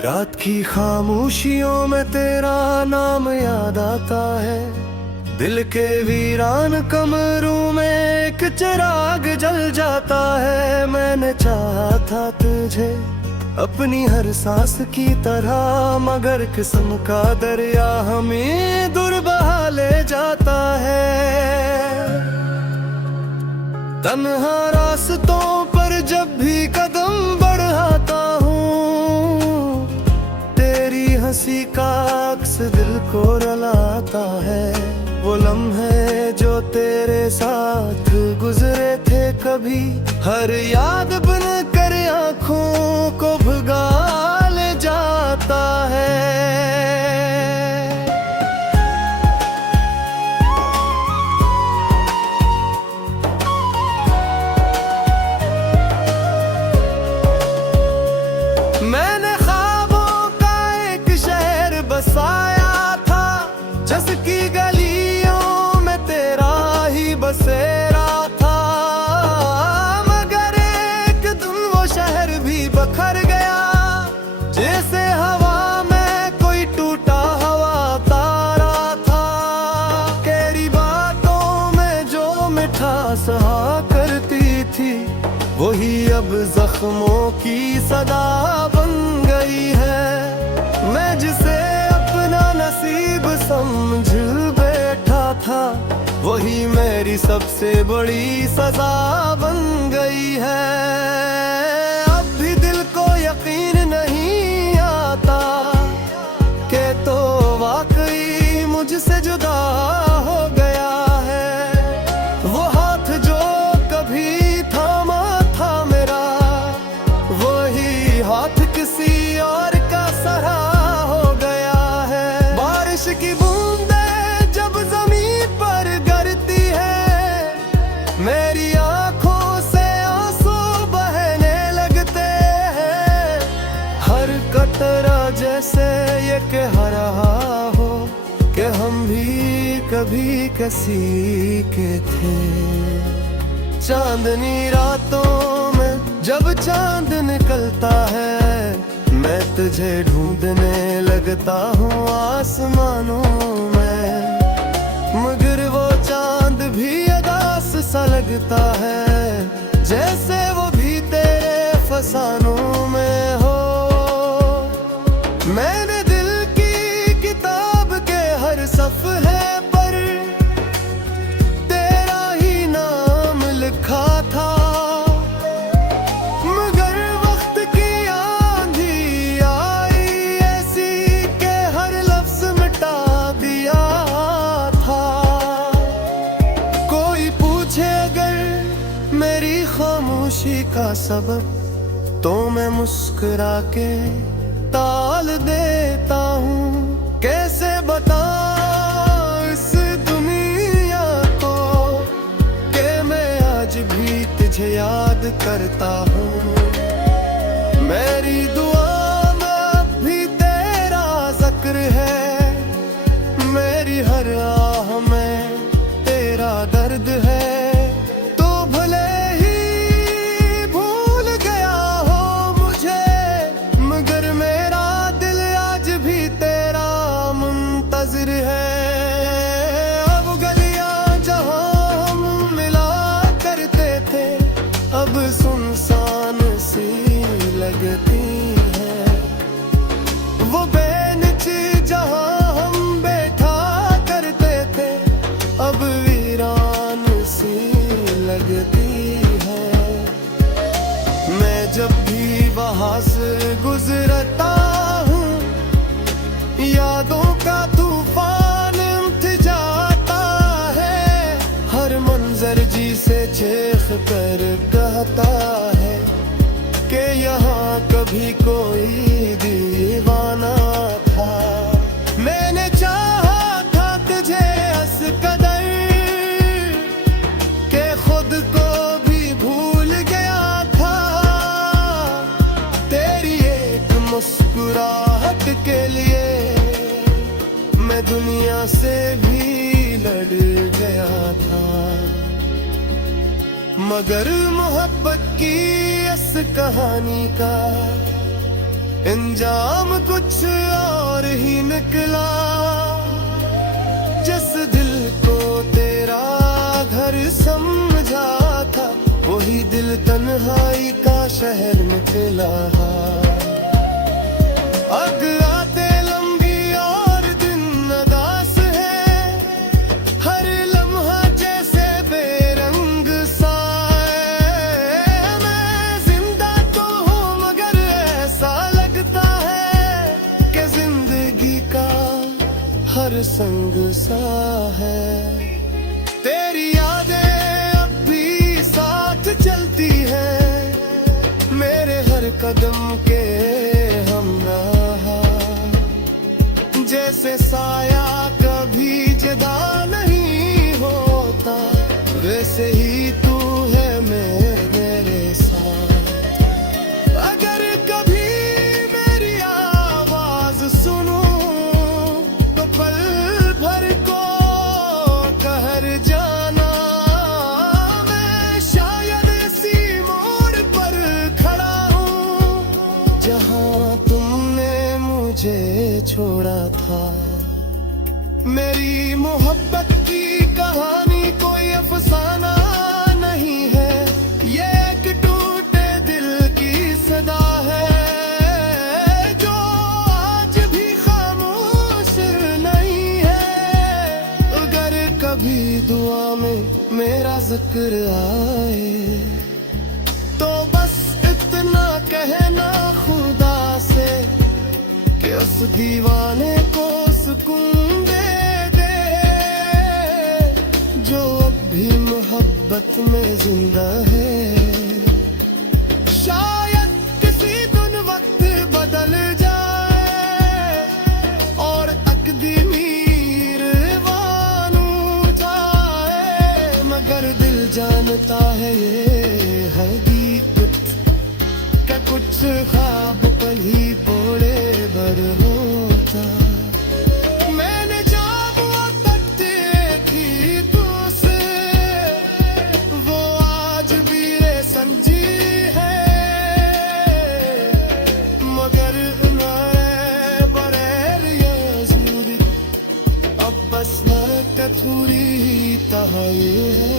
रात की खामोशियों में तेरा नाम याद आता है। दिल के वीरान कमरों में एक चिराग जल जाता है। मैंने चाहा था तुझे अपनी हर सांस की तरह, मगर किस्म का दरिया हमें दूर बहा ले जाता है। तन्हा रास्तों पर जब भी कदम बढ़ाता हूँ, तेरी हंसी का अक्स दिल को रुलाता है। वो लम्हे जो तेरे साथ गुजरे थे कभी, हर याद बन कर आँखों को भुगा ले जाता है। मैंने ख्वाबों का एक शहर बसाया था, जिसकी गलियों में तेरा ही बसेरा था। मगर एक दिन वो शहर भी बखर गया, जैसे हवा में कोई टूटा हवा तारा था। तेरी बातों में जो मिठास हा करती थी, वही अब जख्मों की सदा बन गई है। मैं जिसे अपना नसीब समझ बैठा था, वही मेरी सबसे बड़ी सजा बन गई है। अब भी दिल को यकीन नहीं आता कि तो वाकई मुझसे जुदा हो गया है। वो हाथ जो कभी थामा था मेरा, वही हाथ किसी और का सहा हो गया है। बारिश की बूंदें जब जमीन पर गिरती है, मेरी आंखों से आंसू बहने लगते हैं। हर कतरा जैसे ये कह रहा हो कि हम भी कभी किसी के थे। चांदनी रातों में जब चांद निकलता है, मैं तुझे ढूंढने लगता हूँ आसमानों में। मगर वो चांद भी अदास सा लगता है, जैसे वो भी तेरे फसानों में हो। मैंने दिल की किताब के हर सफ़े पर तेरा ही नाम लिखा था। मगर वक्त की आंधी आई ऐसी के हर लफ्ज मिटा दिया था। कोई पूछे अगर मेरी खामोशी का सबब, तो मैं मुस्कुरा के टाल देता हूँ। कैसे बताऊं इस दुनिया को कि मैं आज भी तुझे याद करता हूँ। मेरी दुआ में अब भी तेरा जिक्र है, मेरी हर आह में तेरा दर्द है। तो भले ही भूल गया हो मुझे, मगर मेरा दिल आज भी तेरा मुंतज़िर है। अब गलियां जहां हम मिला करते थे, अब सुनसान सी लगती है। वो बेंच जहां हम बैठा करते थे, अब वीरान सी लगती है। मैं जब भी वहां से गुजरता हूँ, यादों का तूफान उठ जाता है। हर मंजर जी से चीख कर कहता है कि यहाँ कभी कोई दीवाना था। मैंने चाहा था तुझे इस कदर कि खुद को भी भूल गया था। तेरी एक मुस्कुराहट के लिए मैं दुनिया से भी लड़ गया था। मगर मोहब्बत की इस कहानी का इंजाम कुछ और ही निकला। जिस दिल को तेरा घर समझा था, वही दिल तन्हाई का शहर निकला। अग आते लंबी और दिन उदास है, हर लम्हा जैसे बेरंग सा है। मैं जिंदा तो हूँ मगर ऐसा लगता है कि जिंदगी का हर संग सा है। तेरी यादें अब भी साथ चलती है, मेरे हर कदम के हमराह। जैसे साया कभी जुदा नहीं होता, वैसे ही तू है मेरे साथ। अगर कभी मेरी आवाज सुनूं तो पल भर को कहर जाना। मैं शायद इसी मोड़ पर खड़ा हूँ जहाँ तुमने मुझे छोड़ा था। मेरी मोहब्बत की कहानी कोई अफसाना नहीं है, ये एक टूटे दिल की सदा है जो आज भी खामोश नहीं है। अगर कभी दुआ में मेरा जिक्र आए तो बस इतना कहना खुदा से कि उस दीवाने को सुकून दे जो अब भी मोहब्बत में जिंदा है। शायद किसी दिन वक्त बदल जाए और अकदीमीर वानू जाए, मगर दिल जानता है ये हकीकत का कुछ ख्वाब पल ही बोले भर होता। मैंने जब वो तक देखी तुझसे, वो आज भी रे समझी है, मगर मेरे बरेर ये ज़रूरी अब बस न कथूरी तहाई है।